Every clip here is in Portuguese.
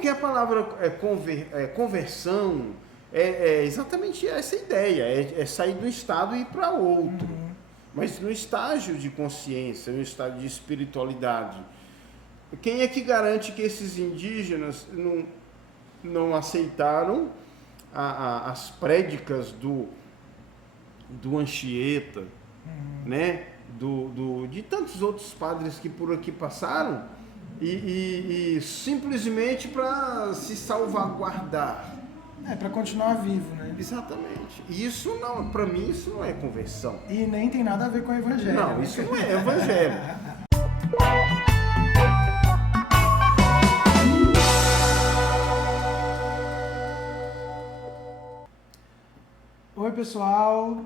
porque a palavra conversão é exatamente essa ideia, é sair do estado e ir para outro. Mas no estágio de consciência, no estágio de espiritualidade. Quem é que garante que esses indígenas não aceitaram as prédicas do Anchieta, né? De tantos outros padres que por aqui passaram e simplesmente para se salvaguardar. Para continuar vivo, né? Exatamente. E isso não, para mim, isso não é conversão. E nem tem nada a ver com o evangelho. Não, né? isso não é evangelho. Oi pessoal,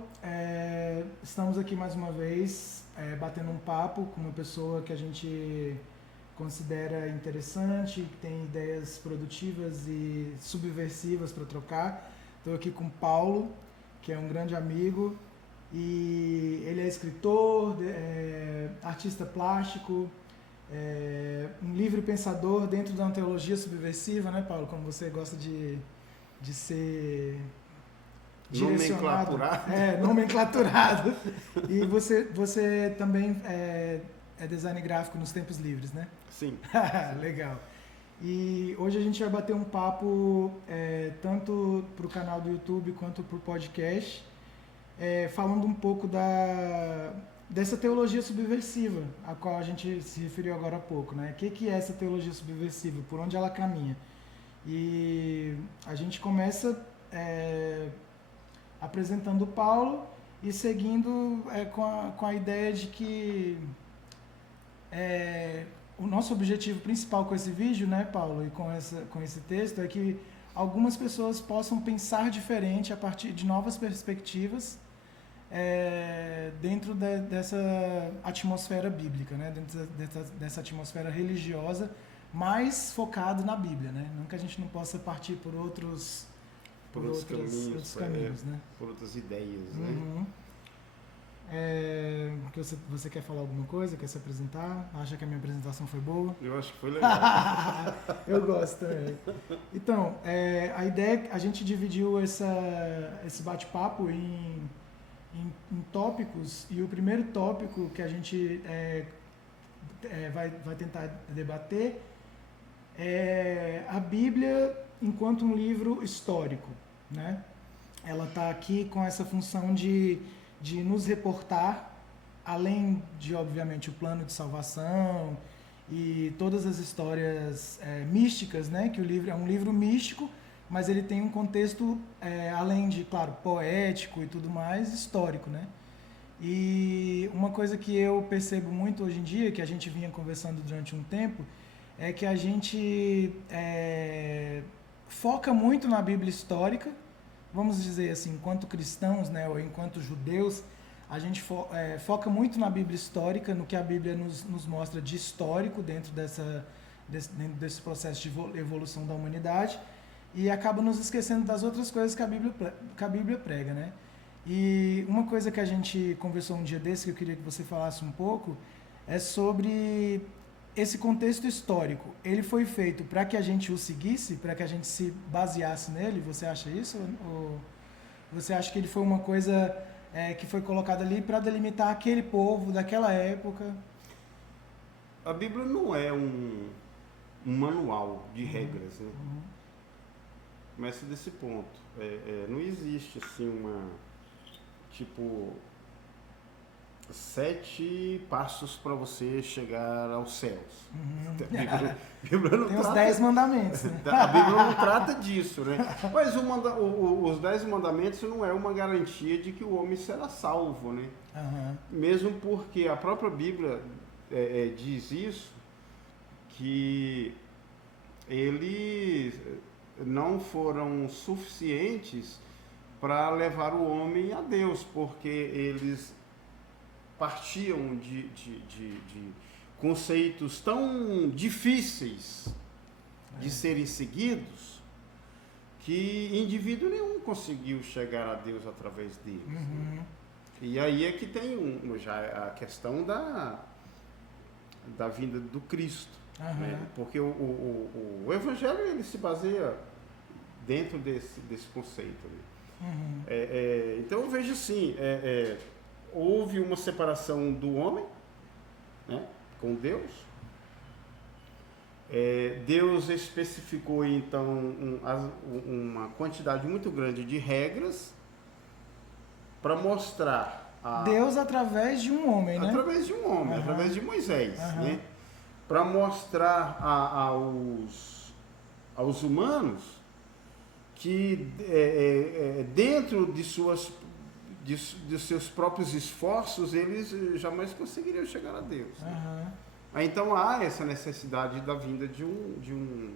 estamos aqui mais uma vez batendo um papo com uma pessoa que a gente considera interessante, que tem ideias produtivas e subversivas para trocar. Estou aqui com o Paulo, que é um grande amigo, e ele é escritor, artista plástico, um livre pensador dentro de uma teologia subversiva, né, Paulo? Como você gosta de ser direcionado. Nomenclaturado. E você também é design gráfico nos tempos livres, né? Sim. Legal. E hoje a gente vai bater um papo tanto para o canal do YouTube quanto para o podcast, falando um pouco dessa teologia subversiva, a qual a gente se referiu agora há pouco, né? O que é essa teologia subversiva? Por onde ela caminha? E a gente começa apresentando o Paulo e seguindo com a ideia de que o nosso objetivo principal com esse vídeo, né, Paulo, e com esse texto, é que algumas pessoas possam pensar diferente a partir de novas perspectivas dentro dessa atmosfera bíblica, né, dentro dessa atmosfera religiosa, mais focado na Bíblia, né? Nunca a gente não possa partir por outros caminhos, né? Por outras ideias, né? Você quer falar alguma coisa? Quer se apresentar? Acha que a minha apresentação foi boa? Eu acho que foi legal. Eu gosto também. Então, a ideia, a gente dividiu esse bate-papo em tópicos, e o primeiro tópico que a gente vai tentar debater é a Bíblia enquanto um livro histórico, né? Ela está aqui com essa função de nos reportar, além de, obviamente, o plano de salvação e todas as histórias místicas, né? Que o livro é um livro místico, mas ele tem um contexto, além de, claro, poético e tudo mais, histórico, né? E uma coisa que eu percebo muito hoje em dia, que a gente vinha conversando durante um tempo, é que a gente foca muito na Bíblia histórica, vamos dizer assim, enquanto cristãos, né, ou enquanto judeus, a gente foca muito na Bíblia histórica, no que a Bíblia nos mostra de histórico dentro desse processo de evolução da humanidade, e acaba nos esquecendo das outras coisas que a Bíblia prega, né? E uma coisa que a gente conversou um dia desse, que eu queria que você falasse um pouco, é sobre esse contexto histórico. Ele foi feito para que a gente o seguisse, para que a gente se baseasse nele? Você acha isso? Ou você acha que ele foi uma coisa que foi colocada ali para delimitar aquele povo daquela época? A Bíblia não é um manual de regras, né? Começa desse ponto. Não existe assim tipo 7 passos para você chegar aos céus. A Bíblia não tem os 10 mandamentos. Né? A Bíblia não trata disso, né? Mas os 10 mandamentos não é uma garantia de que o homem será salvo, né? Mesmo porque a própria Bíblia diz isso, que eles não foram suficientes para levar o homem a Deus, porque eles partiam de conceitos tão difíceis de serem seguidos que indivíduo nenhum conseguiu chegar a Deus através deles. Né? E aí é que tem já a questão da vinda do Cristo. Né? Porque o Evangelho ele se baseia dentro desse conceito ali. Então eu vejo assim, houve uma separação do homem, né, com Deus. Deus especificou então uma quantidade muito grande de regras para mostrar Deus através de um homem, né? Através de um homem, através de Moisés, né? Para mostrar aos humanos que dentro de seus próprios esforços eles jamais conseguiriam chegar a Deus. Então há essa necessidade da vinda de um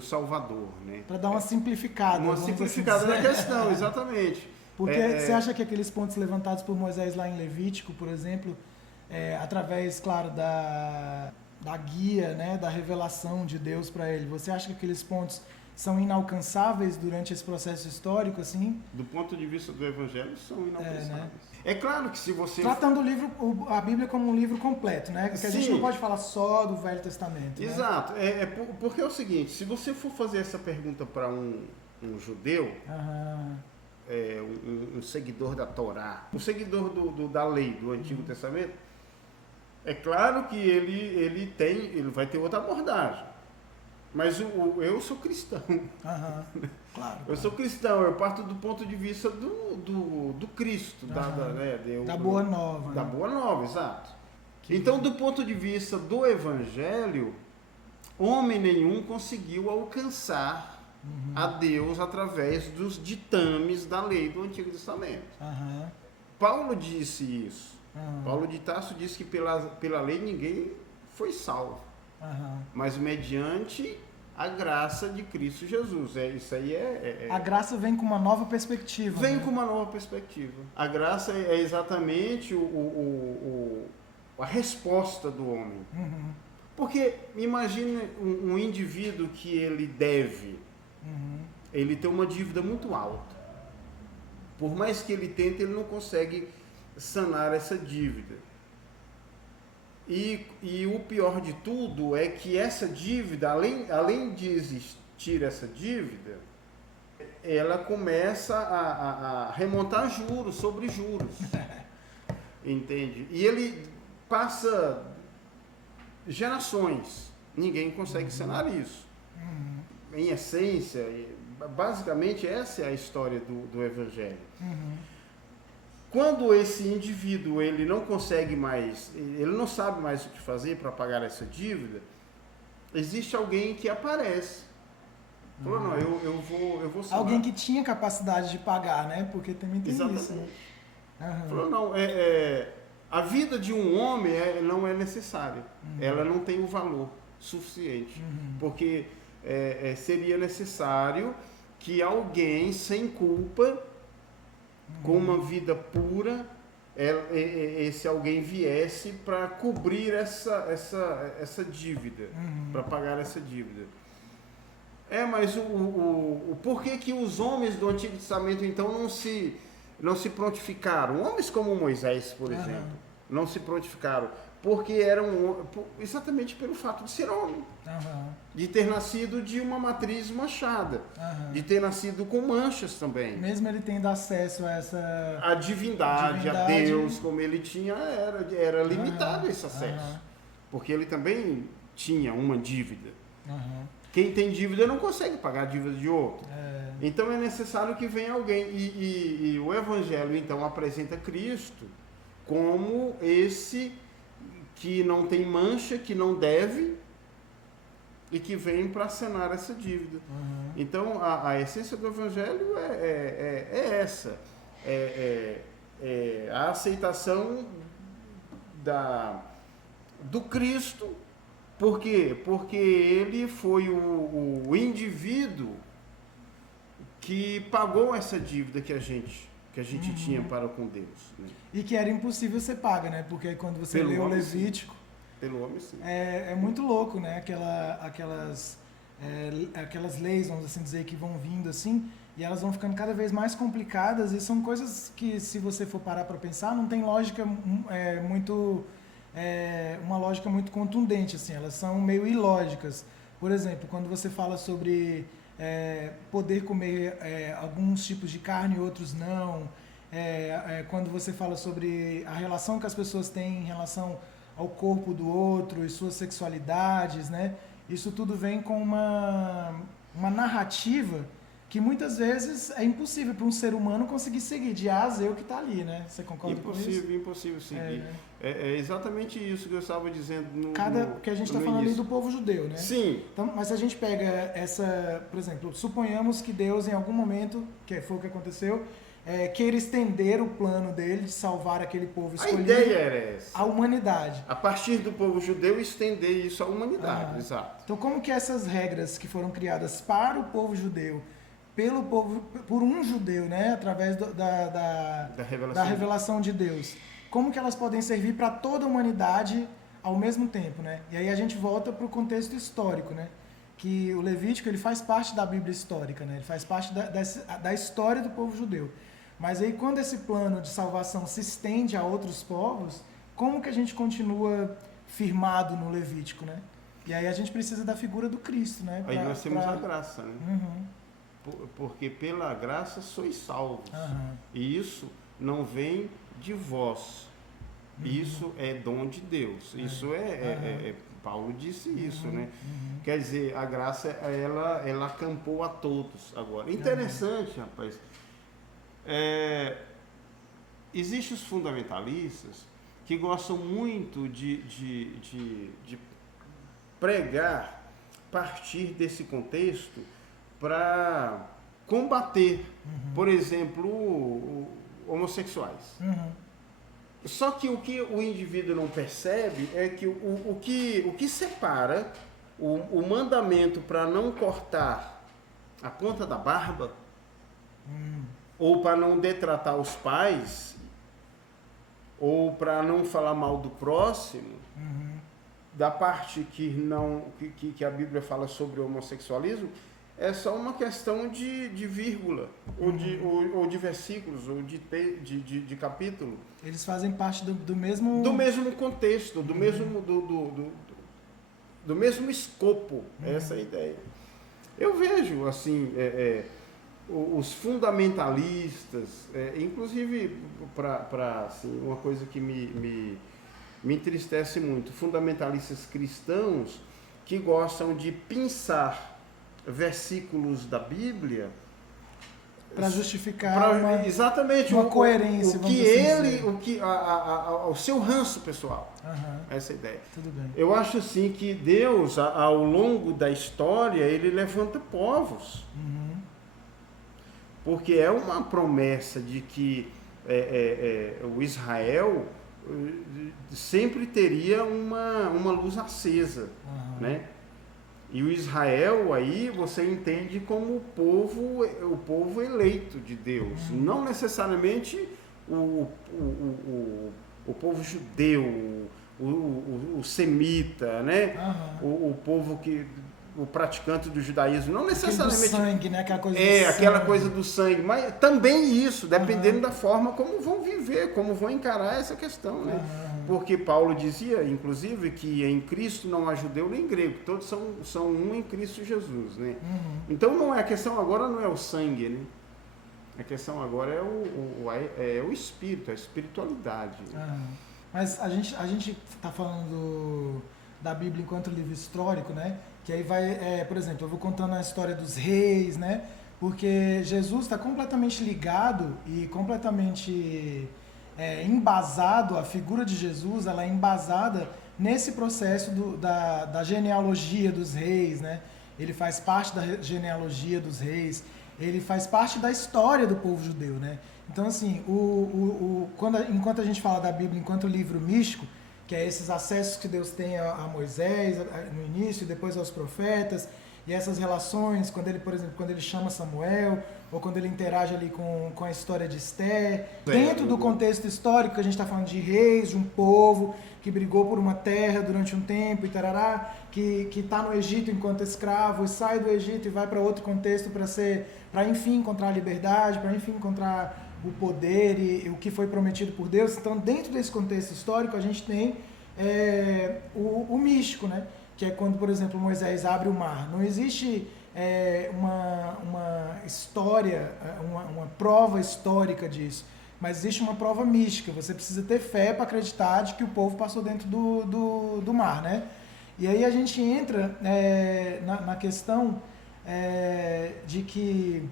Salvador, né? Para dar uma simplificada. Uma simplificada na questão, exatamente. Porque você acha que aqueles pontos levantados por Moisés lá em Levítico, por exemplo, através, claro, da guia, né, da revelação de Deus para ele, você acha que aqueles pontos são inalcançáveis durante esse processo histórico, assim? Do ponto de vista do Evangelho, são inalcançáveis. Né? É claro que se você... Tratando a Bíblia como um livro completo, né? Porque a gente não pode falar só do Velho Testamento. Exato. Né? Porque é o seguinte, se você for fazer essa pergunta para um judeu, um seguidor da Torá, um seguidor da lei do Antigo Testamento, é claro que ele vai ter outra abordagem. Mas eu sou cristão. Claro. Eu sou cristão, eu parto do ponto de vista do Cristo, da Boa Nova. Da Boa Nova, exato. Então, do ponto de vista do Evangelho, homem nenhum conseguiu alcançar a Deus através dos ditames da lei do Antigo Testamento. Paulo disse isso. Paulo de Tarso disse que pela lei ninguém foi salvo, mas mediante a graça de Cristo Jesus. Isso aí A graça vem com uma nova perspectiva. Vem com uma nova perspectiva. A graça é exatamente a resposta do homem. Porque imagine um indivíduo que ele deve, ele tem uma dívida muito alta. Por mais que ele tente, ele não consegue sanar essa dívida. E o pior de tudo é que essa dívida, além de existir essa dívida, ela começa a remontar juros sobre juros. Entende? E ele passa gerações. Ninguém consegue sanar isso. Em essência, basicamente essa é a história do Evangelho. Quando esse indivíduo ele não consegue mais, ele não sabe mais o que fazer para pagar essa dívida, existe alguém que aparece. Falou, não, eu vou sanar. Alguém que tinha capacidade de pagar, né? Porque também tem isso. Né? Falou, não, a vida de um homem não é necessária. Ela não tem o valor suficiente. Porque seria necessário que alguém sem culpa, com uma vida pura, esse alguém viesse para cobrir essa dívida, para pagar essa dívida. Mas o porquê que os homens do Antigo Testamento então não se prontificaram? Homens como Moisés, por exemplo, não se prontificaram, porque eram exatamente pelo fato de ser homem, de ter nascido de uma matriz manchada, de ter nascido com manchas também. Mesmo ele tendo acesso a essa... A divindade, a Deus, como ele tinha, era limitado esse acesso, porque ele também tinha uma dívida. Quem tem dívida não consegue pagar a dívida de outro. Então é necessário que venha alguém. E o Evangelho então apresenta Cristo como esse que não tem mancha, que não deve e que vem para sanar essa dívida. Então a essência do Evangelho é essa. A aceitação do Cristo. Por quê? Porque ele foi o indivíduo que pagou essa dívida que a gente tinha para com Deus. Né? E que era impossível ser paga, né? Porque quando você lê o Levítico... Pelo homem, sim. É muito louco, né? Aquelas leis, vamos assim dizer, que vão vindo assim, e elas vão ficando cada vez mais complicadas, e são coisas que, se você for parar para pensar, não tem lógica muito uma lógica muito contundente, assim, elas são meio ilógicas. Por exemplo, quando você fala sobre poder comer alguns tipos de carne e outros não, quando você fala sobre a relação que as pessoas têm em relação ao corpo do outro e suas sexualidades, né? Isso tudo vem com uma narrativa que muitas vezes é impossível para um ser humano conseguir seguir, de A a Z o que está ali, né? Você concorda com isso? Impossível seguir. É exatamente isso que eu estava dizendo que a gente está falando aí do povo judeu, né? Sim. Então, mas se a gente pega por exemplo, suponhamos que Deus em algum momento, que foi o que aconteceu, queira estender o plano dele de salvar aquele povo escolhido. A ideia era essa. A humanidade. A partir do povo judeu, estender isso à humanidade, exato. Então, como que essas regras que foram criadas para o povo judeu, por um judeu, né, através da revelação de Deus, como que elas podem servir para toda a humanidade ao mesmo tempo, né? E aí a gente volta para o contexto histórico, né? Que o Levítico ele faz parte da Bíblia histórica, né? Ele faz parte da história do povo judeu. Mas aí quando esse plano de salvação se estende a outros povos, como que a gente continua firmado no Levítico, né? E aí a gente precisa da figura do Cristo, né? Aí nós temos a graça, né? Uhum. Porque pela graça sois salvos. E isso não vem de vós. Isso é dom de Deus. Isso Paulo disse isso, né? Quer dizer, a graça, ela acampou a todos agora. Interessante, rapaz. Existem os fundamentalistas que gostam muito de pregar, partir desse contexto para combater, por exemplo, homossexuais. Só que o que o indivíduo não percebe é que o que separa o mandamento para não cortar a ponta da barba ou para não detratar os pais ou para não falar mal do próximo, da parte que a Bíblia fala sobre o homossexualismo, é só uma questão de vírgula, ou de versículos, ou de capítulo. Eles fazem parte do mesmo... Do mesmo contexto, do mesmo escopo, essa é a ideia. Eu vejo, assim, os fundamentalistas, inclusive, para assim, uma coisa que me entristece muito, fundamentalistas cristãos que gostam de pensar versículos da Bíblia para justificar exatamente uma coerência, o seu ranço pessoal. Essa é a ideia. Tudo bem. Eu acho assim que Deus, ao longo da história, ele levanta povos. Porque é uma promessa de que o Israel sempre teria uma luz acesa, né? E o Israel aí você entende como o povo eleito de Deus, não necessariamente o povo judeu, o semita, né? O povo o praticante do judaísmo, não necessariamente... Aquele do sangue, né? Aquela coisa aquela coisa do sangue, mas também isso, dependendo da forma como vão viver, como vão encarar essa questão, né? Porque Paulo dizia, inclusive, que em Cristo não há judeu nem grego, todos são um em Cristo Jesus, né? Então a questão agora não é o sangue, né? A questão agora é o espírito, a espiritualidade. Mas a gente está falando da Bíblia enquanto livro histórico, né? Que aí vai, por exemplo, eu vou contando a história dos reis, né? Porque Jesus está completamente ligado e completamente embasado, a figura de Jesus, ela é embasada nesse processo da genealogia dos reis, né? Ele faz parte da genealogia dos reis, ele faz parte da história do povo judeu, né? Então, assim, enquanto a gente fala da Bíblia enquanto livro místico, que é esses acessos que Deus tem a Moisés no início, depois aos profetas, e essas relações, por exemplo, quando ele chama Samuel, ou quando ele interage ali com a história de Esté, dentro do contexto histórico, que a gente está falando de reis, de um povo que brigou por uma terra durante um tempo, e tarará, que está no Egito enquanto escravo, e sai do Egito e vai para outro contexto para enfim encontrar a liberdade, para enfim encontrar o poder e o que foi prometido por Deus. Então, dentro desse contexto histórico, a gente tem o místico, né? Que é quando, por exemplo, Moisés abre o mar. Não existe uma história, uma prova histórica disso, mas existe uma prova mística. Você precisa ter fé para acreditar de que o povo passou dentro do mar, né? E aí a gente entra na questão de que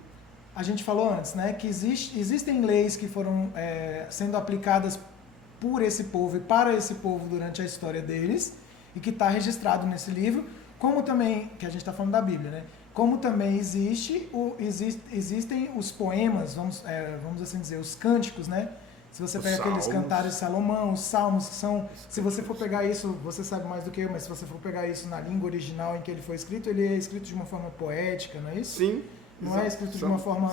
a gente falou antes, né? Que existem leis que foram sendo aplicadas por esse povo e para esse povo durante a história deles, e que está registrado nesse livro, como também, que a gente está falando da Bíblia, né? Como também existem os poemas, vamos assim dizer, os cânticos, né? Se você pega aqueles cantares de Salomão, os salmos, que são, se você for pegar isso, você sabe mais do que eu, mas se você for pegar isso na língua original em que ele foi escrito, ele é escrito de uma forma poética, não é isso? Sim. Não é escrito de uma forma,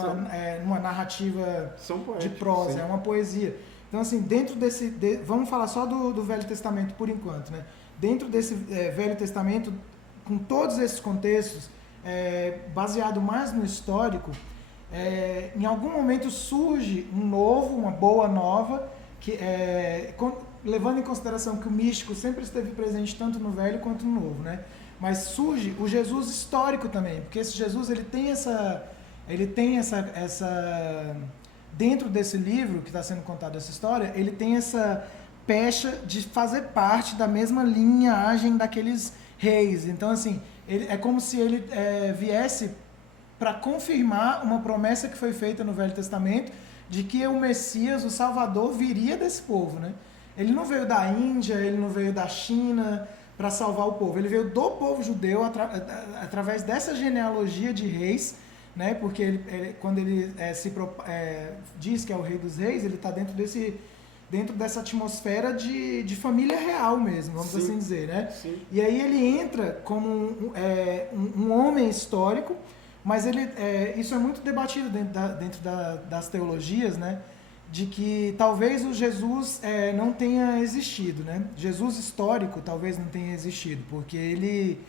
numa narrativa de prosa, sim. É uma poesia. Então, assim, dentro vamos falar só do Velho Testamento por enquanto, né? Dentro desse Velho Testamento, com todos esses contextos, baseado mais no histórico, em algum momento surge uma boa nova, levando em consideração que o místico sempre esteve presente tanto no Velho quanto no Novo, né? Mas surge o Jesus histórico também, porque esse Jesus ele tem essa dentro desse livro que está sendo contado essa história, ele tem essa pecha de fazer parte da mesma linhagem daqueles reis. Então, assim, é como se ele viesse para confirmar uma promessa que foi feita no Velho Testamento de que o Messias, o Salvador, viria desse povo, né? Ele não veio da Índia, ele não veio da China para salvar o povo. Ele veio do povo judeu através dessa genealogia de reis, né? Porque quando ele diz que é o Rei dos Reis, ele está dentro dessa atmosfera de família real mesmo, vamos assim dizer, né? Sim. E aí ele entra como um homem histórico, mas isso é muito debatido dentro das teologias, né? De que talvez o Jesus não tenha existido, né? Jesus histórico talvez não tenha existido, porque ele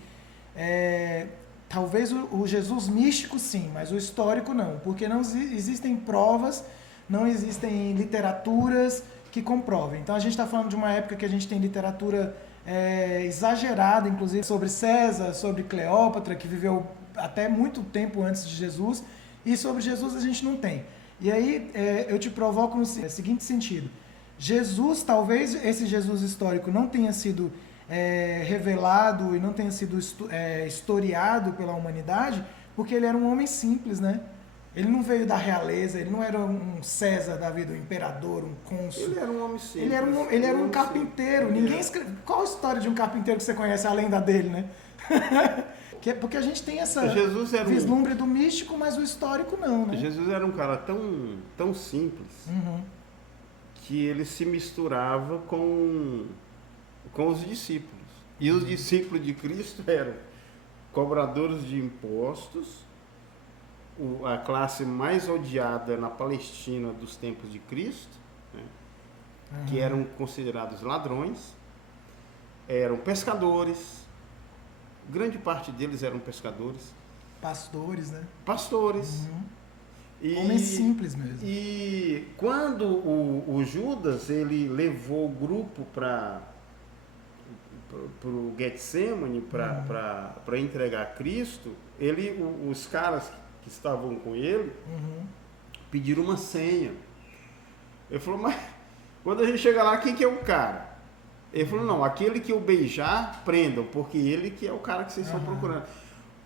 talvez o Jesus místico sim, mas o histórico não, porque não existem provas, não existem literaturas que comprovem. Então a gente está falando de uma época que a gente tem literatura exagerada, inclusive sobre César, sobre Cleópatra, que viveu até muito tempo antes de Jesus, e sobre Jesus a gente não tem. E aí eu te provoco no seguinte sentido: Jesus, talvez esse Jesus histórico não tenha sido revelado e não tenha sido historiado pela humanidade, porque ele era um homem simples, né? Ele não veio da realeza, ele não era um César da vida, um imperador, um cônsul. Ele era um homem simples. Ele era um carpinteiro. Ninguém escreve... Qual a história de um carpinteiro que você conhece além da dele, né? Porque a gente tem essa vislumbre do místico, mas o histórico não, né? Jesus era um cara tão simples, que ele se misturava com os discípulos. E os discípulos de Cristo eram cobradores de impostos, a classe mais odiada na Palestina dos tempos de Cristo, né? Que eram considerados ladrões, eram pescadores, grande parte deles eram pescadores. Pastores, né? Pastores. Homens simples mesmo. E quando o Judas ele levou o grupo para o Getsemane para entregar Cristo, os caras que estavam com ele pediram uma senha. Ele falou, mas quando a gente chega lá, quem que é o cara? Ele falou, não, aquele que eu beijar, prendam, porque ele que é o cara que vocês estão procurando.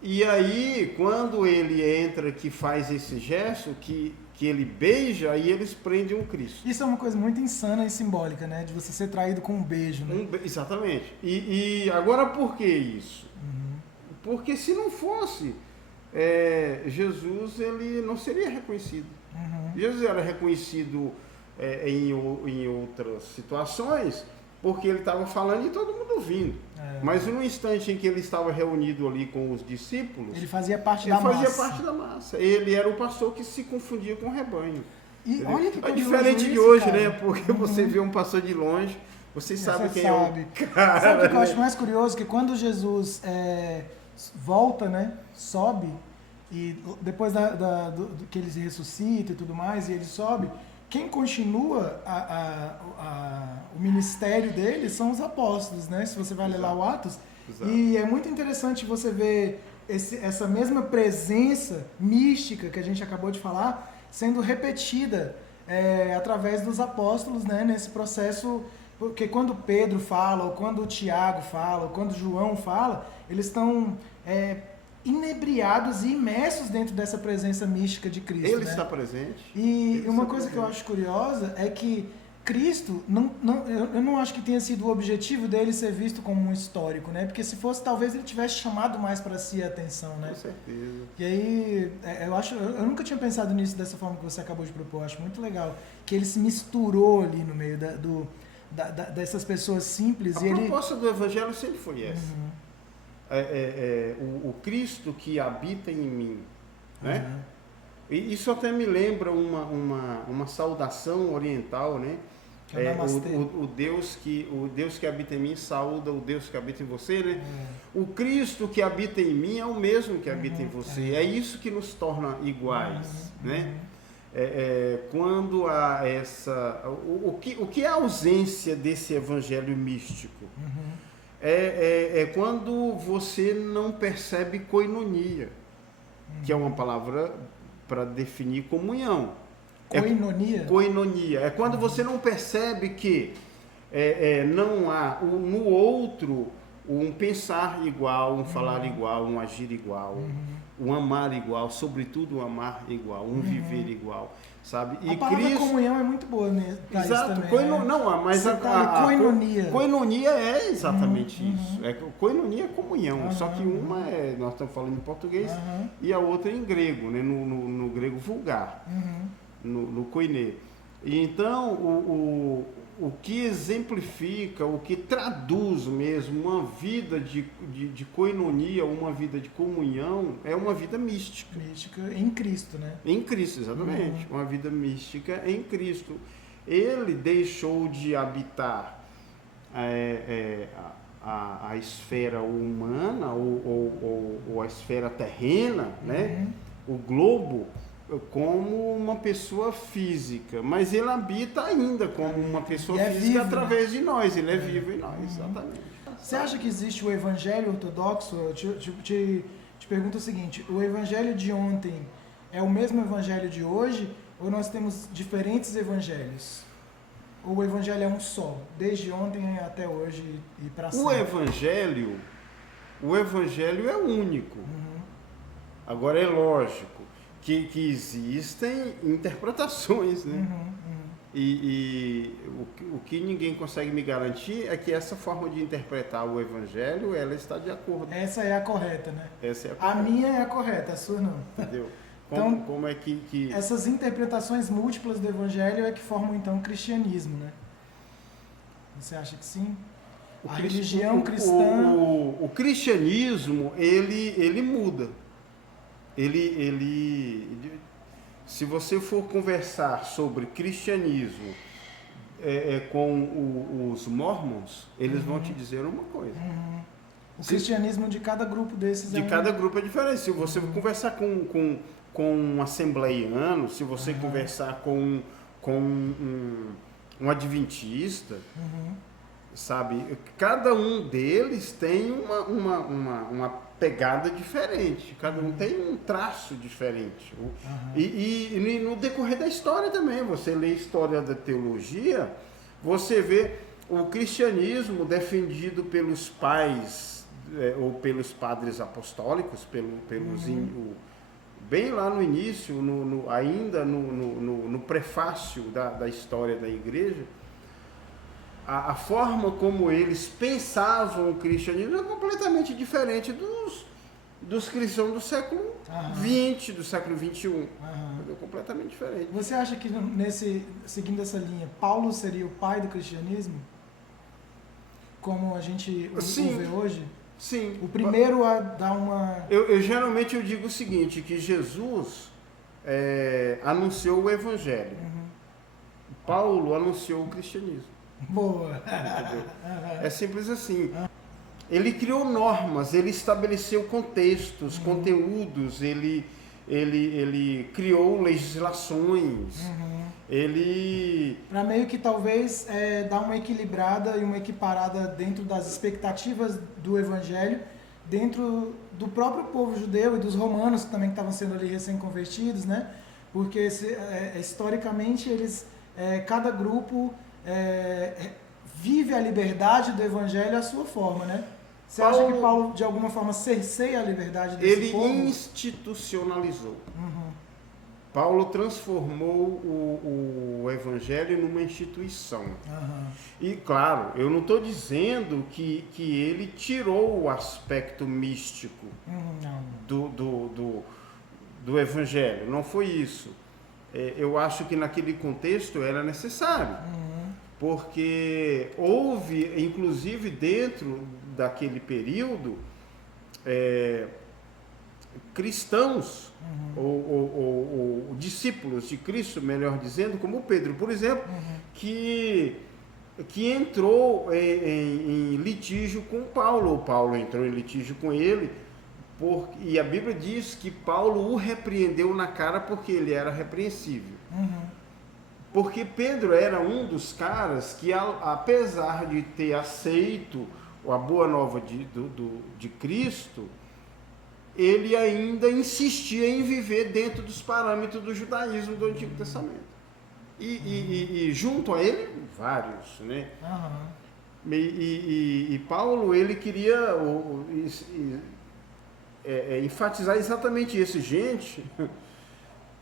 E aí, quando ele entra, que faz esse gesto, que ele beija, aí eles prendem o Cristo. Isso é uma coisa muito insana e simbólica, né? De você ser traído com um beijo, né? Exatamente. E agora, por que isso? Porque se não fosse, Jesus ele não seria reconhecido. Jesus era reconhecido em outras situações, porque ele estava falando e todo mundo ouvindo. Mas no instante em que ele estava reunido ali com os discípulos, ele fazia parte da massa. Ele era o pastor que se confundia com o rebanho. E olha que curioso, diferente de hoje, cara, né? Porque você vê um pastor de longe, você sabe quem é o cara. Sabe o que eu acho mais curioso? Que quando Jesus volta, né? Sobe, e depois que ele se ressuscita e tudo mais, e ele sobe, quem continua o ministério deles são os apóstolos, né? Se você vai ler lá o Atos. Exato. E é muito interessante você ver essa mesma presença mística que a gente acabou de falar sendo repetida através dos apóstolos, né? Nesse processo, porque quando Pedro fala, ou quando o Tiago fala, ou quando João fala, eles estão inebriados e imersos dentro dessa presença mística de Cristo. Ele né? está presente. E uma coisa que eu acho curiosa é que Cristo, eu não acho que tenha sido o objetivo dele ser visto como um histórico, né? Porque se fosse, talvez ele tivesse chamado mais para si a atenção, né? Com certeza. E aí, eu nunca tinha pensado nisso dessa forma que você acabou de propor. Eu acho muito legal que ele se misturou ali no meio dessas pessoas simples. A proposta do Evangelho sempre foi essa. O Cristo que habita em mim, né? E isso até me lembra uma saudação oriental, né? O Deus que habita em mim saúda o Deus que habita em você, né? O Cristo que habita em mim é o mesmo que habita em você. É isso que nos torna iguais, né? Quando há o que é a ausência desse evangelho místico? Quando você não percebe koinonia, que é uma palavra para definir comunhão. Koinonia? Koinonia. É quando você não percebe que não há no outro um pensar igual, um falar igual, um agir igual, um amar igual, sobretudo um amar igual, um viver igual, sabe? E a palavra comunhão é muito boa mesmo. Exato. Koinonia. Koinonia é exatamente isso. Koinonia é comunhão, só que uma nós estamos falando em português e a outra em grego, né? No grego vulgar, no koiné. E então o que exemplifica, o que traduz mesmo uma vida de koinonia, uma vida de comunhão, é uma vida mística. Mística em Cristo, né? Em Cristo, exatamente. Uma vida mística em Cristo. Ele deixou de habitar a esfera humana ou a esfera terrena, né? O globo, como uma pessoa física, mas ele habita ainda como uma pessoa física vivo, através de nós, ele é vivo em nós, exatamente. Você acha que existe o evangelho ortodoxo? Eu te pergunto o seguinte, o evangelho de ontem é o mesmo evangelho de hoje, ou nós temos diferentes evangelhos? Ou o evangelho é um só, desde ontem até hoje e para sempre? O evangelho é único. Agora é lógico que existem interpretações, né? E o que ninguém consegue me garantir é que essa forma de interpretar o evangelho, ela está de acordo. Essa é a correta, né? Essa é a correta. A minha é a correta, a sua não. Entendeu? Como é que... Essas interpretações múltiplas do evangelho é que formam então o cristianismo, né? Você acha que sim? A religião cristã... O cristianismo, ele muda. Se você for conversar sobre cristianismo com os mormons, eles vão te dizer uma coisa. O cristianismo de cada grupo desses cada grupo é diferente. Se você conversar com um assembleiano, se você conversar com um adventista, sabe? Cada um deles tem uma pegada diferente, cada um tem um traço diferente. E no decorrer da história também, você lê a história da teologia, você vê o cristianismo defendido pelos pais ou pelos padres apostólicos, bem lá no início, ainda no prefácio da história da igreja. A forma como eles pensavam o cristianismo é completamente diferente dos cristãos do século XX, do século XXI. É completamente diferente. Você acha que, seguindo essa linha, Paulo seria o pai do cristianismo? Como a gente o vê hoje? Sim. O primeiro a dar uma... Eu geralmente digo o seguinte, que Jesus anunciou o evangelho. Paulo anunciou o cristianismo. Boa. É simples assim. Ele criou normas, ele estabeleceu contextos, conteúdos, ele ele criou legislações, ele... Para meio que talvez dar uma equilibrada e uma equiparada dentro das expectativas do Evangelho, dentro do próprio povo judeu e dos romanos que também estavam sendo ali recém-convertidos, né? Porque historicamente cada grupo vive a liberdade do Evangelho à sua forma, né? Você acha que Paulo, de alguma forma, cerceia a liberdade desse povo? Ele institucionalizou. Paulo transformou o Evangelho numa instituição. E, claro, eu não estou dizendo que ele tirou o aspecto místico do Evangelho. Não foi isso. Eu acho que naquele contexto era necessário. Porque houve, inclusive dentro daquele período, cristãos ou discípulos de Cristo, melhor dizendo, como Pedro, por exemplo, que entrou em litígio com Paulo, ou Paulo entrou em litígio com ele, e a Bíblia diz que Paulo o repreendeu na cara porque ele era repreensível. Porque Pedro era um dos caras que, apesar de ter aceito a boa nova de Cristo, ele ainda insistia em viver dentro dos parâmetros do judaísmo do Antigo Testamento. E junto a ele, vários, né? E Paulo, ele queria enfatizar exatamente isso. Gente,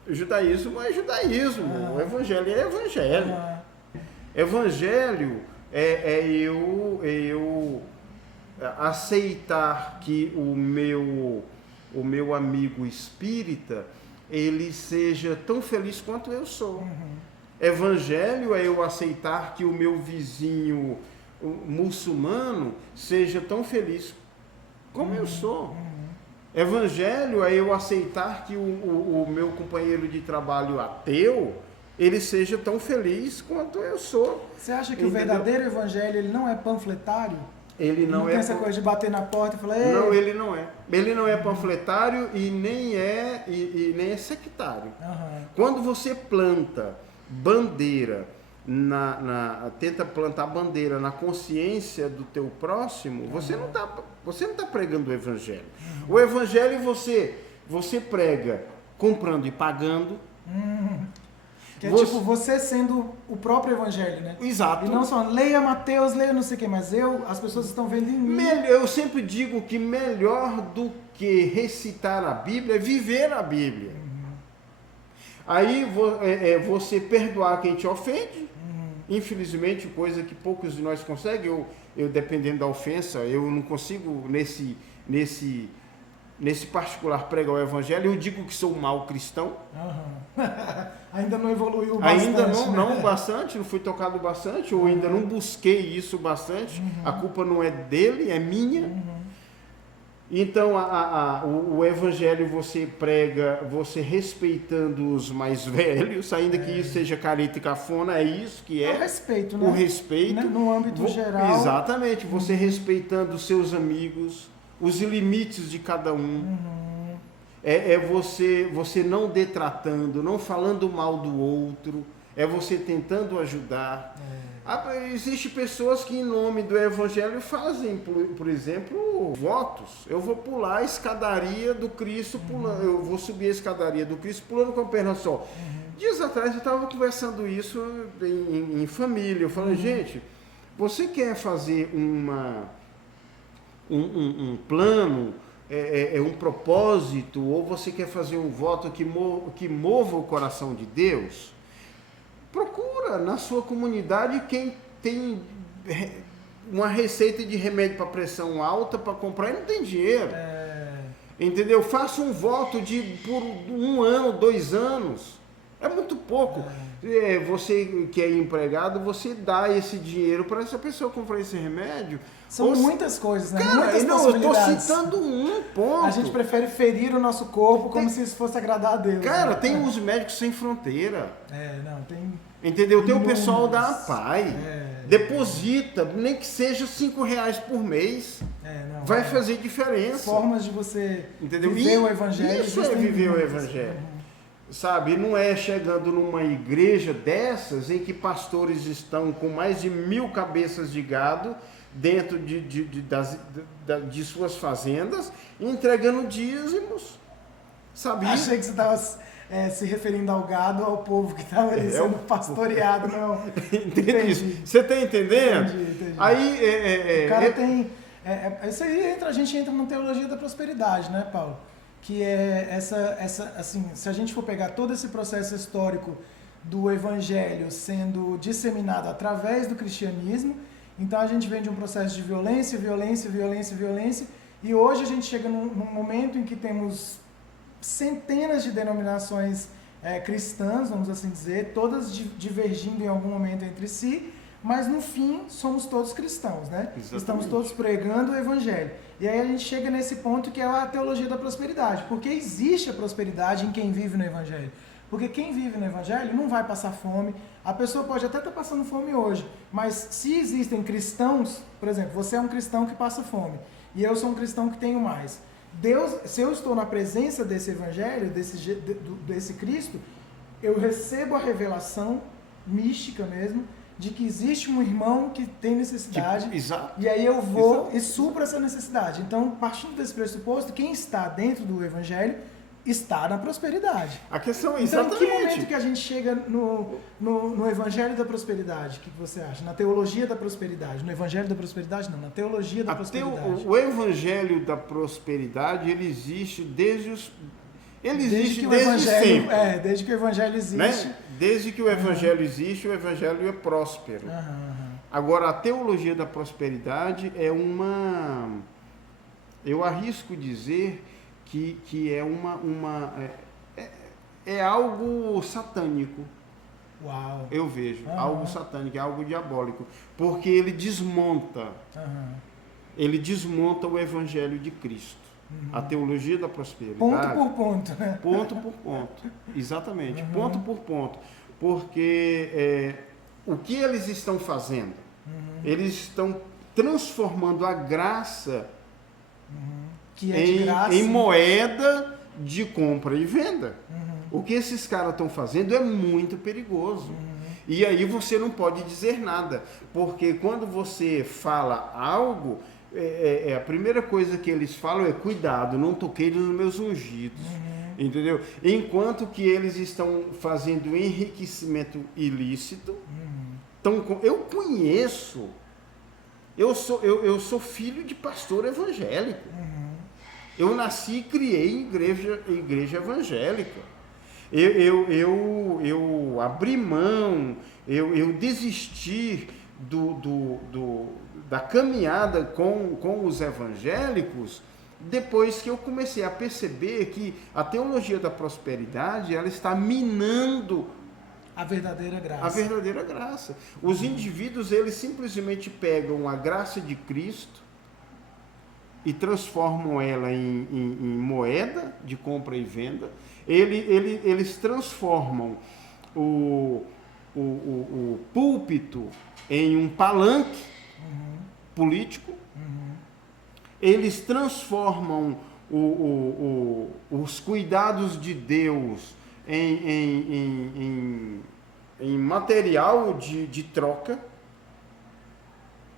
o judaísmo é judaísmo, o evangelho é evangelho. Evangelho é eu aceitar que o meu amigo espírita, ele seja tão feliz quanto eu sou. Evangelho é eu aceitar que o meu vizinho muçulmano seja tão feliz como eu sou. Evangelho é eu aceitar que o meu companheiro de trabalho ateu, ele seja tão feliz quanto eu sou. Você acha que o verdadeiro evangelho, ele não é panfletário? Ele não tem essa coisa de bater na porta e falar... Ei. Não, ele não é. Ele não é panfletário e nem é sectário. Quando você planta bandeira, tenta plantar bandeira na consciência do teu próximo, você não está pregando o evangelho. O evangelho você prega comprando e pagando. Que é tipo você sendo o próprio evangelho, né? Exato. E não só leia Mateus, leia não sei o que, mas as pessoas estão vendo em mim. Eu sempre digo que melhor do que recitar a Bíblia é viver a Bíblia. Aí você perdoar quem te ofende, infelizmente, coisa que poucos de nós conseguem. Eu dependendo da ofensa, eu não consigo nesse particular pregar o evangelho. Eu digo que sou um mau cristão. Ainda não evoluiu bastante. Ainda não bastante, não fui tocado bastante, ou ainda não busquei isso bastante. A culpa não é dele, é minha. Então, o evangelho você prega, você respeitando os mais velhos, ainda que isso seja careta e cafona, é isso que é. O respeito, né? O respeito. No âmbito geral. Exatamente, você respeitando os seus amigos, os limites de cada um. É você não detratando, não falando mal do outro, é você tentando ajudar. Existem pessoas que em nome do evangelho fazem, por exemplo, votos. Eu vou pular a escadaria do Cristo, eu vou subir a escadaria do Cristo pulando com a perna só. Dias atrás eu estava conversando isso em família. Eu falei, gente, você quer fazer um plano, um propósito, ou você quer fazer um voto que mova o coração de Deus? Procura na sua comunidade quem tem uma receita de remédio para pressão alta para comprar e não tem dinheiro. Entendeu? Faça um voto por 1 ano, 2 anos. É muito pouco. Você que é empregado, você dá esse dinheiro para essa pessoa comprar esse remédio. São muitas coisas, né? Cara, muitas não, eu estou possibilidades. citando um ponto. A gente prefere ferir o nosso corpo como se isso fosse agradar a Deus. Cara, né? tem os médicos sem fronteira. Não, tem... Entendeu? Tem o pessoal da APAI. Deposita, nem que seja R$5 por mês. Vai fazer diferença. Formas de você entendeu? viver o evangelho. Isso é viver o evangelho. Sabe, não é chegando numa igreja dessas em que pastores estão com mais de 1000 cabeças de gado dentro de suas fazendas, entregando dízimos. Sabia? Achei que você estava se referindo ao gado, ao povo que estava sendo pastoreado, não. Entendi. Você está entendendo? Entendi. Aí, o cara tem... isso aí a gente entra na teologia da prosperidade, né, Paulo? Que é assim, se a gente for pegar todo esse processo histórico do evangelho sendo disseminado através do cristianismo, então a gente vem de um processo de violência, e hoje a gente chega num momento em que temos centenas de denominações cristãs, vamos assim dizer, todas divergindo em algum momento entre si, mas no fim somos todos cristãos, né? Exatamente. Estamos todos pregando o evangelho. E aí a gente chega nesse ponto que é a teologia da prosperidade, porque existe a prosperidade em quem vive no evangelho. Porque quem vive no evangelho não vai passar fome, a pessoa pode até estar passando fome hoje, mas se existem cristãos, por exemplo, você é um cristão que passa fome, e eu sou um cristão que tenho mais. Deus, se eu estou na presença desse evangelho, desse Cristo, eu recebo a revelação mística mesmo, de que existe um irmão que tem necessidade, e aí eu vou e supro essa necessidade. Então, partindo desse pressuposto, quem está dentro do evangelho está na prosperidade. A questão é então, em que momento que a gente chega no evangelho da prosperidade? O que você acha? Na teologia da prosperidade? No evangelho da prosperidade? Não, na teologia da prosperidade. O evangelho da prosperidade, ele existe desde sempre. Desde que o evangelho existe. Né? Desde que o evangelho existe, o evangelho é próspero. Agora, a teologia da prosperidade é eu arrisco dizer que é algo satânico. Uau. Eu vejo, algo satânico, é algo diabólico, porque ele desmonta o evangelho de Cristo. A teologia da prosperidade. Ponto por ponto, né? Ponto por ponto. Exatamente. Ponto por ponto. Porque o que eles estão fazendo? Eles estão transformando a graça, que é de graça em moeda de compra e venda. O que esses caras estão fazendo é muito perigoso. E aí você não pode dizer nada. Porque quando você fala algo... a primeira coisa que eles falam é cuidado, não toquei nos meus ungidos, entendeu? Enquanto que eles estão fazendo enriquecimento ilícito, eu conheço, eu sou filho de pastor evangélico, eu nasci e criei em igreja evangélica, eu abri mão, eu desisti da caminhada com os evangélicos, depois que eu comecei a perceber que a teologia da prosperidade, ela está minando a verdadeira graça. Os indivíduos, eles simplesmente pegam a graça de Cristo e transformam ela em moeda de compra e venda. Eles transformam o púlpito em um palanque político. Eles transformam os cuidados de Deus em material de troca.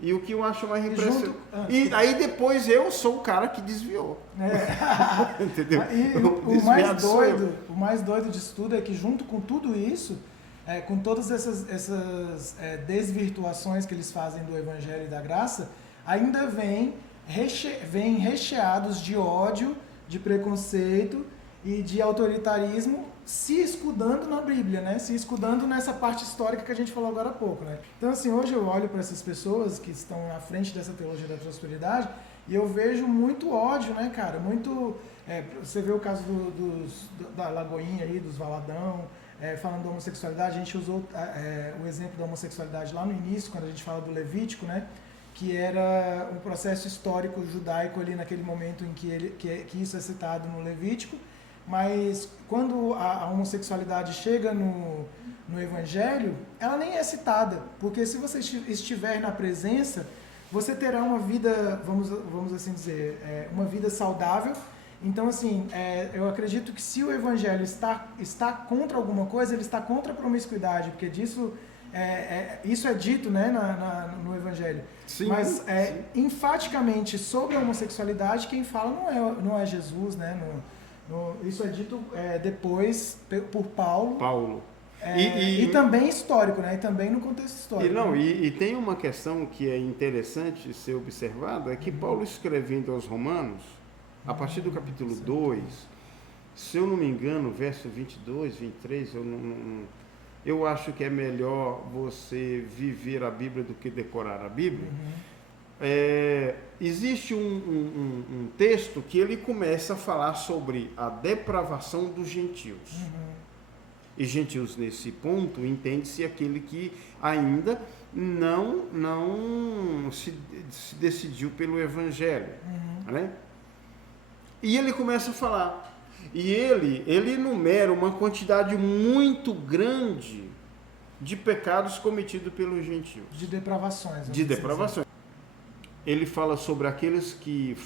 E o que eu acho mais impressionante. E aí depois eu sou o cara que desviou. Entendeu? E o mais doido disso tudo é que junto com tudo isso, com todas essas desvirtuações que eles fazem do Evangelho e da Graça, ainda vem recheados de ódio, de preconceito e de autoritarismo, se escudando na Bíblia, né? Se escudando nessa parte histórica que a gente falou agora há pouco, né? Então, assim, hoje eu olho para essas pessoas que estão à frente dessa teologia da prosperidade e eu vejo muito ódio, né, cara? Muito... você vê o caso da Lagoinha aí, dos Valadão, falando da homossexualidade, a gente usou o exemplo da homossexualidade lá no início, quando a gente fala do Levítico, né? Que era um processo histórico judaico ali naquele momento em que isso é citado no Levítico, mas quando a homossexualidade chega no Evangelho, ela nem é citada, porque se você estiver na presença, você terá uma vida, vamos assim dizer, uma vida saudável. Então, assim, eu acredito que se o Evangelho está contra alguma coisa, ele está contra a promiscuidade, porque disso... isso é dito, né, no Evangelho. Sim, mas sim. enfaticamente sobre a homossexualidade, quem fala não é Jesus, né? Isso é dito depois por Paulo. E também histórico, né? E também no contexto histórico. E tem uma questão que é interessante ser observada, é que Paulo escrevendo aos Romanos, a partir do capítulo 2, se eu não me engano, verso 22, 23, eu acho que é melhor você viver a Bíblia do que decorar a Bíblia. Existe um texto que ele começa a falar sobre a depravação dos gentios. E gentios, nesse ponto, entende-se aquele que ainda não se decidiu pelo Evangelho. Né? E ele começa a falar. E ele enumera uma quantidade muito grande de pecados cometidos pelos gentios. De depravações. De depravações. Ele fala sobre aqueles que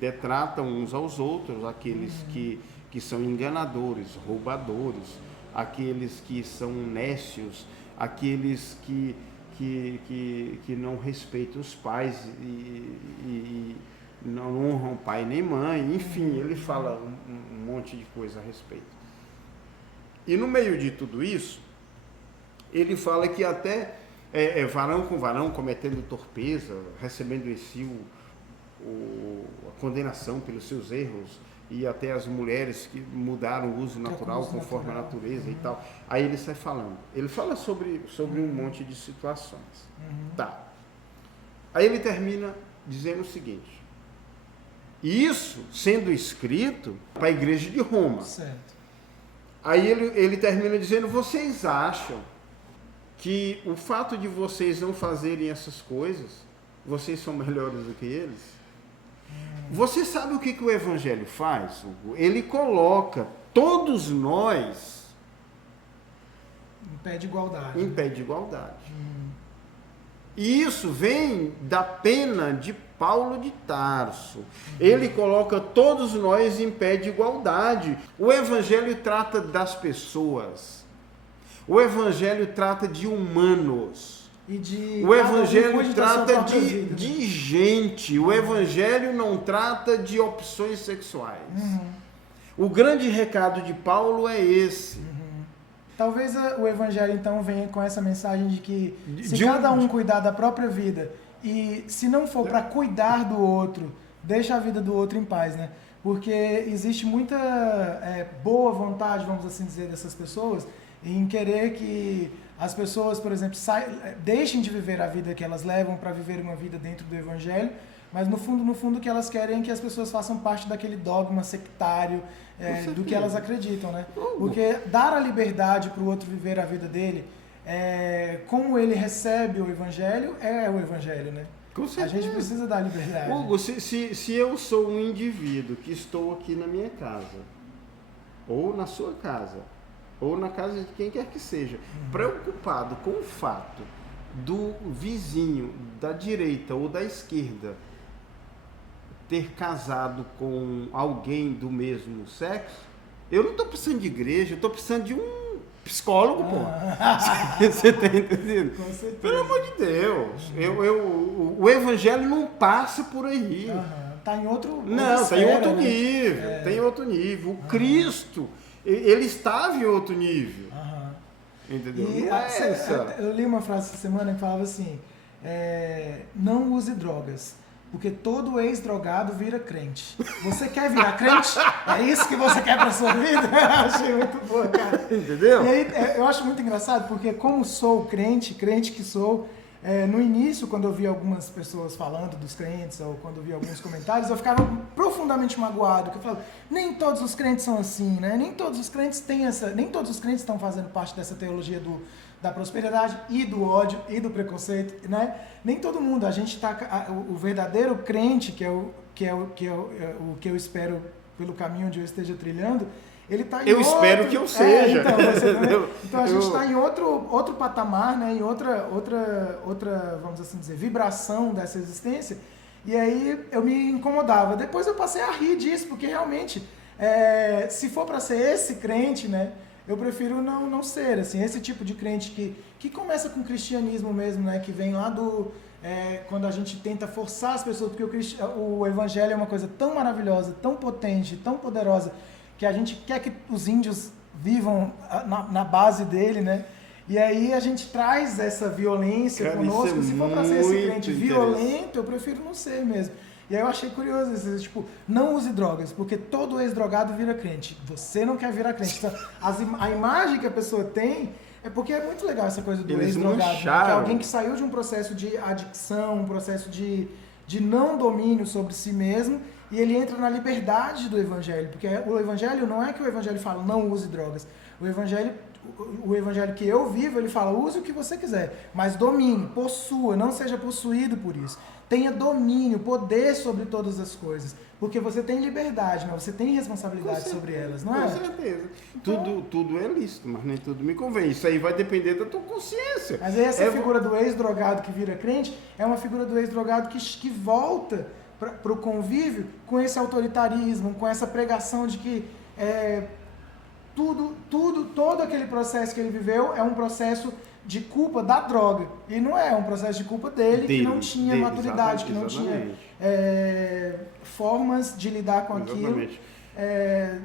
detratam uns aos outros, aqueles que são enganadores, roubadores, aqueles que são nécios, aqueles que não respeitam os pais e não honram pai nem mãe, enfim, ele fala um monte de coisa a respeito. E no meio de tudo isso, ele fala que até varão com varão cometendo torpeza, recebendo em si a condenação pelos seus erros, e até as mulheres que mudaram o uso natural conforme a natureza e tal. Aí ele sai falando. Ele fala sobre um monte de situações. Tá. Aí ele termina dizendo o seguinte: e isso sendo escrito para a igreja de Roma. Certo. Aí ele termina dizendo: vocês acham que o fato de vocês não fazerem essas coisas, vocês são melhores do que eles? Você sabe o que o Evangelho faz, Hugo? Ele coloca todos nós em pé de igualdade. Em pé de igualdade. E isso vem da pena de Paulo de Tarso. Ele coloca todos nós em pé de igualdade. O Evangelho trata das pessoas. O Evangelho trata de humanos. O Evangelho trata de gente. O Evangelho não trata de opções sexuais. O grande recado de Paulo é esse. Talvez o Evangelho então venha com essa mensagem de que cada um cuidar da própria vida, e se não for para cuidar do outro, deixa a vida do outro em paz, né? Porque existe muita boa vontade, vamos assim dizer, dessas pessoas em querer que as pessoas, por exemplo, deixem de viver a vida que elas levam para viver uma vida dentro do Evangelho, mas no fundo o que elas querem é que as pessoas façam parte daquele dogma sectário do que elas acreditam, né? Porque dar a liberdade para o outro viver a vida dele, como ele recebe o Evangelho, é o Evangelho, né? A gente precisa dar liberdade. Hugo, se eu sou um indivíduo que estou aqui na minha casa, ou na sua casa, ou na casa de quem quer que seja, preocupado com o fato do vizinho da direita ou da esquerda ter casado com alguém do mesmo sexo, eu não estou precisando de igreja, eu estou precisando de um psicólogo, pô. Você está entendendo? Com certeza. Pelo amor de Deus. O Evangelho não passa por aí. Está em outro Não, está em outro né? nível. Tem outro nível. O Cristo, ele estava em outro nível. Entendeu? Eu li uma frase essa semana que falava assim: não use drogas, porque todo ex-drogado vira crente. Você quer virar crente? É isso que você quer para sua vida? Achei muito boa, cara. Entendeu? E aí, eu acho muito engraçado, porque como sou crente que sou, no início, quando eu via algumas pessoas falando dos crentes, ou quando eu via alguns comentários, eu ficava profundamente magoado, porque eu falava, nem todos os crentes são assim, né? Nem todos os crentes têm nem todos os crentes estão fazendo parte dessa teologia da prosperidade e do ódio e do preconceito, né? Nem todo mundo. A gente tá, o verdadeiro crente, que é o que eu espero pelo caminho onde eu esteja trilhando, ele tá em eu espero que eu seja. Então a gente está em outro patamar, né? Em outra, vamos assim dizer, vibração dessa existência. E aí eu me incomodava. Depois eu passei a rir disso, porque realmente, se for para ser esse crente, né? Eu prefiro não ser, assim, esse tipo de crente que começa com o cristianismo mesmo, né? Que vem lá quando a gente tenta forçar as pessoas, porque o evangelho é uma coisa tão maravilhosa, tão potente, tão poderosa, que a gente quer que os índios vivam na base dele, né? E aí a gente traz essa violência, cara, conosco. Se for para ser esse crente violento, eu prefiro não ser mesmo. E aí eu achei curioso isso, tipo, não use drogas, porque todo ex-drogado vira crente. Você não quer virar crente. Então, a imagem que a pessoa tem é porque é muito legal essa coisa do ex-drogado, né? Que é alguém que saiu de um processo de adicção, um processo de não domínio sobre si mesmo, e ele entra na liberdade do evangelho, porque o evangelho não é que o evangelho fala não use drogas. O evangelho que eu vivo, ele fala use o que você quiser, mas domine, possua, não seja possuído por isso. Tenha domínio, poder sobre todas as coisas, porque você tem liberdade, mas você tem responsabilidade sobre elas, não é? Com certeza. Então, tudo é lícito, mas nem tudo me convém. Isso aí vai depender da tua consciência. Mas aí essa figura do ex-drogado que vira crente é uma figura do ex-drogado que volta para o convívio com esse autoritarismo, com essa pregação de que todo aquele processo que ele viveu é um processo de culpa da droga. E não é um processo de culpa dele que não tinha maturidade, que não tinha formas de lidar com aquilo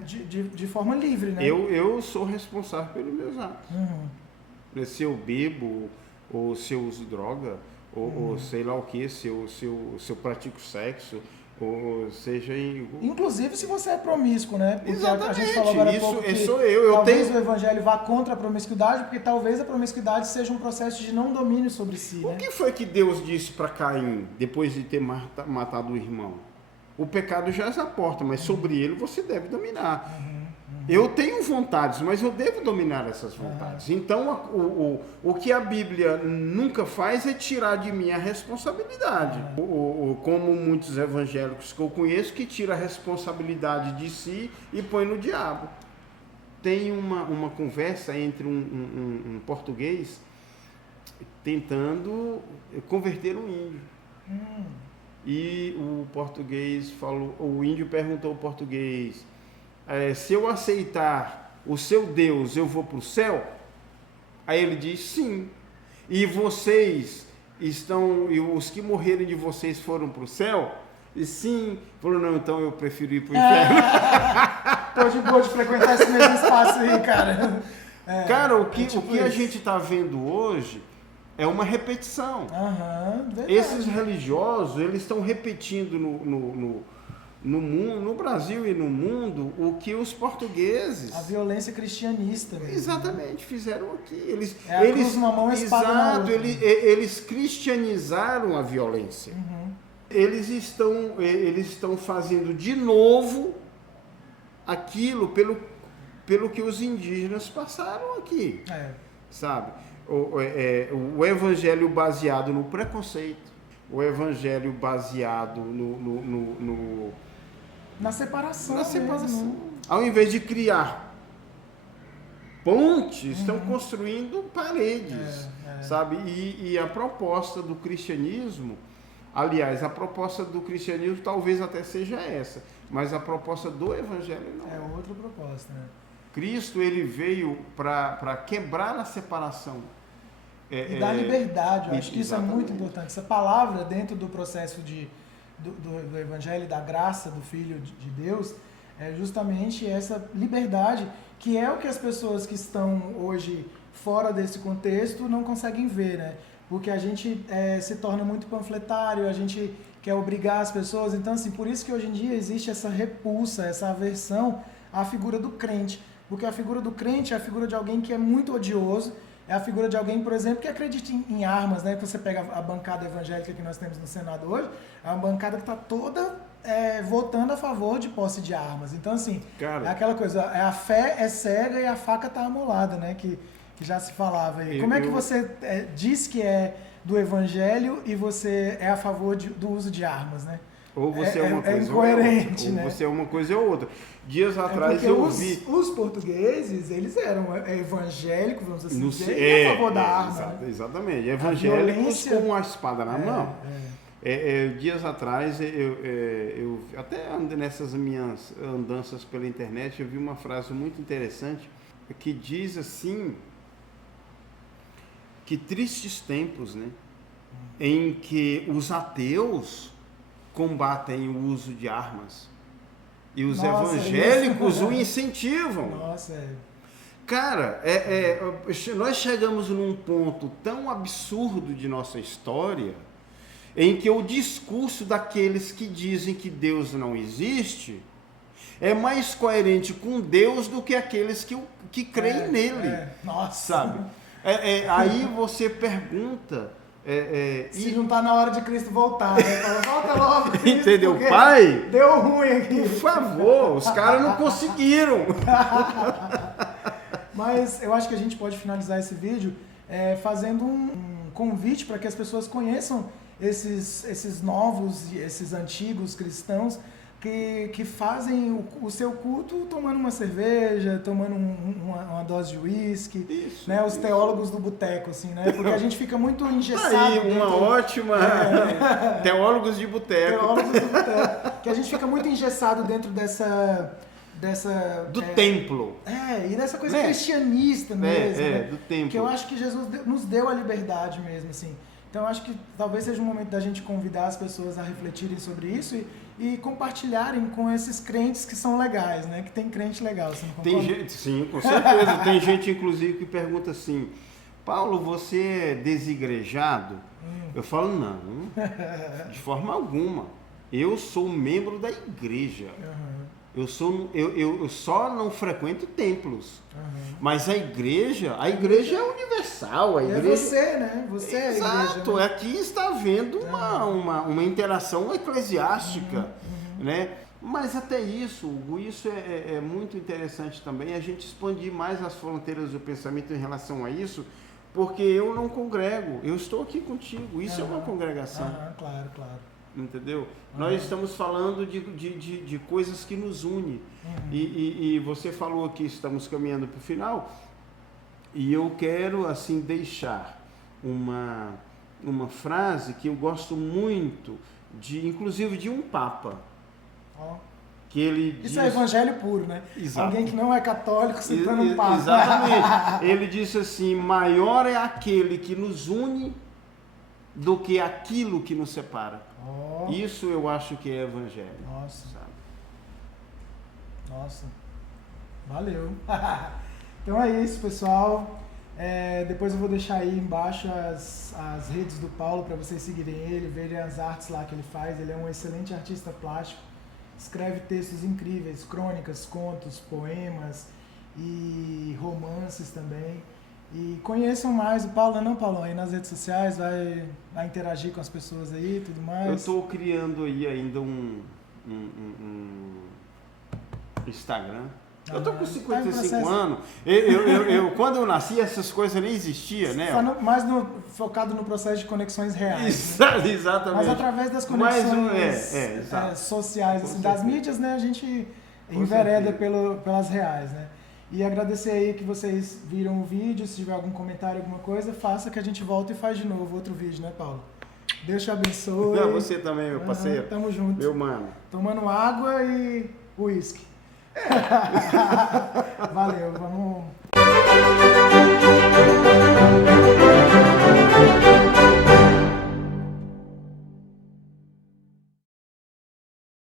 de forma livre, né? Eu sou responsável pelos meus atos. Se eu bebo, ou se eu uso droga, ou sei lá o que, se eu pratico sexo, ou seja... Inclusive se você é promíscuo, né? Porque exatamente, a gente falou agora há pouco que sou eu. Talvez o evangelho vá contra a promiscuidade, porque talvez a promiscuidade seja um processo de não domínio sobre si, né? O que foi que Deus disse para Caim, depois de ter matado o irmão? O pecado já é a porta, mas sobre ele você deve dominar. Eu tenho vontades, mas eu devo dominar essas vontades. Então, o que a Bíblia nunca faz é tirar de mim a responsabilidade. Como muitos evangélicos que eu conheço, que tira a responsabilidade de si e põe no diabo. Tem uma conversa entre um português tentando converter um índio. E o português falou, o índio perguntou ao português... se eu aceitar o seu Deus, eu vou para o céu? Aí ele diz, sim. E vocês e os que morreram de vocês foram para o céu? E sim. Falou, não, então eu prefiro ir para o inferno. Tô de boa de frequentar esse mesmo espaço aí, cara. Cara, o que a gente está vendo hoje é uma repetição. Esses religiosos, eles estão repetindo no mundo, no Brasil e no mundo, o que os portugueses... A violência cristianista mesmo. Exatamente, fizeram aqui. Eles cruz numa mão e a espada na outra. Eles cristianizaram a violência. Eles estão fazendo de novo aquilo pelo que os indígenas passaram aqui. Sabe? O evangelho baseado no preconceito, o evangelho baseado na separação. Ao invés de criar pontes, estão construindo paredes, sabe? E a proposta do cristianismo, aliás, a proposta do cristianismo talvez até seja essa, mas a proposta do evangelho não. É outra proposta, né? Cristo, ele veio para quebrar a separação. E dar liberdade, eu acho que isso é muito importante. Essa palavra dentro do processo do Evangelho, da graça do Filho de Deus, é justamente essa liberdade, que é o que as pessoas que estão hoje fora desse contexto não conseguem ver, né? Porque a gente se torna muito panfletário, a gente quer obrigar as pessoas. Então, assim, por isso que hoje em dia existe essa repulsa, essa aversão à figura do crente. Porque a figura do crente é a figura de alguém que é muito odioso, é a figura de alguém, por exemplo, que acredita em armas, né? Que você pega a bancada evangélica que nós temos no Senado hoje, é uma bancada que está toda votando a favor de posse de armas. Então, assim, Cara, é aquela coisa, a fé é cega e a faca está amolada, né? Que já se falava aí. Como é que você diz que é do evangelho e você é a favor do uso de armas, né? ou você é uma coisa incoerente, ou né? você é uma coisa ou outra. Dias atrás eu vi... Os portugueses, eles eram evangélicos, vamos assim dizer, e a favor da arma. Né? Exatamente, evangélicos com a espada na mão. Dias atrás, eu até nessas minhas andanças pela internet, eu vi uma frase muito interessante que diz assim, que tristes tempos, né? Em que os ateus combatem o uso de armas e os evangélicos o incentivam. Nossa, Cara, nós chegamos num ponto tão absurdo de nossa história em que o discurso daqueles que dizem que Deus não existe é mais coerente com Deus do que aqueles que creem nele. Nossa. Sabe? Aí você pergunta... Se não está na hora de Cristo voltar, né? Fala, volta logo, Cristo, entendeu, Pai? Deu ruim aqui. Por favor, os caras não conseguiram. Mas eu acho que a gente pode finalizar esse vídeo fazendo um convite para que as pessoas conheçam esses novos e esses antigos cristãos que fazem o seu culto tomando uma cerveja, tomando uma dose de uísque, né? Os teólogos do boteco, assim, né? Porque a gente fica muito engessado. Aí, uma ótima... Teólogos de boteco. Teólogos do boteco. Que a gente fica muito engessado dentro dessa do templo. E dessa coisa cristianista mesmo, né? Do templo. Que eu acho que Jesus nos deu a liberdade mesmo, assim. Então eu acho que talvez seja um momento da gente convidar as pessoas a refletirem sobre isso e compartilharem com esses crentes que são legais, né? Que tem crente legal, você não concorda? Tem gente, sim, com certeza. Tem gente, inclusive, que pergunta assim, Paulo, você é desigrejado? Eu falo, não, de forma alguma. Eu sou membro da igreja. Eu só não frequento templos. Mas a igreja é universal. A igreja... É você, né? Você é a igreja. Exato. Né? Aqui está havendo uma interação eclesiástica. Né? Mas até isso, Hugo, isso é muito interessante também, a gente expandir mais as fronteiras do pensamento em relação a isso, porque eu não congrego, eu estou aqui contigo. Isso é uma congregação. Claro. Entendeu? Nós estamos falando de coisas que nos unem. E você falou que estamos caminhando para o final, e eu quero assim deixar uma frase que eu gosto muito, inclusive de um Papa. Que ele Isso é evangelho puro, né? Exato. Alguém que não é católico citando um Papa. Exatamente. Ele disse assim, maior é aquele que nos une do que aquilo que nos separa. Isso eu acho que é evangelho. Nossa. Sabe? Nossa. Valeu. Então é isso, pessoal. Depois eu vou deixar aí embaixo as redes do Paulo para vocês seguirem ele, verem as artes lá que ele faz. Ele é um excelente artista plástico. Escreve textos incríveis, crônicas, contos, poemas e romances também. E conheçam mais o Paulo, não, Paulão, aí nas redes sociais, vai interagir com as pessoas aí e tudo mais. Eu estou criando aí ainda um Instagram. Eu tô com 55 anos. Quando eu nasci, essas coisas nem existiam, né? Mais focado no processo de conexões reais. Né? Exatamente. Mas através das conexões sociais, assim, das mídias, né? A gente envereda pelas reais, né? E agradecer aí que vocês viram o vídeo. Se tiver algum comentário, alguma coisa, faça que a gente volta e faz de novo outro vídeo, né, Paulo? Deus te abençoe. Não, você também, meu parceiro. Tamo junto. Meu mano. Tomando água e uísque. Valeu, vamos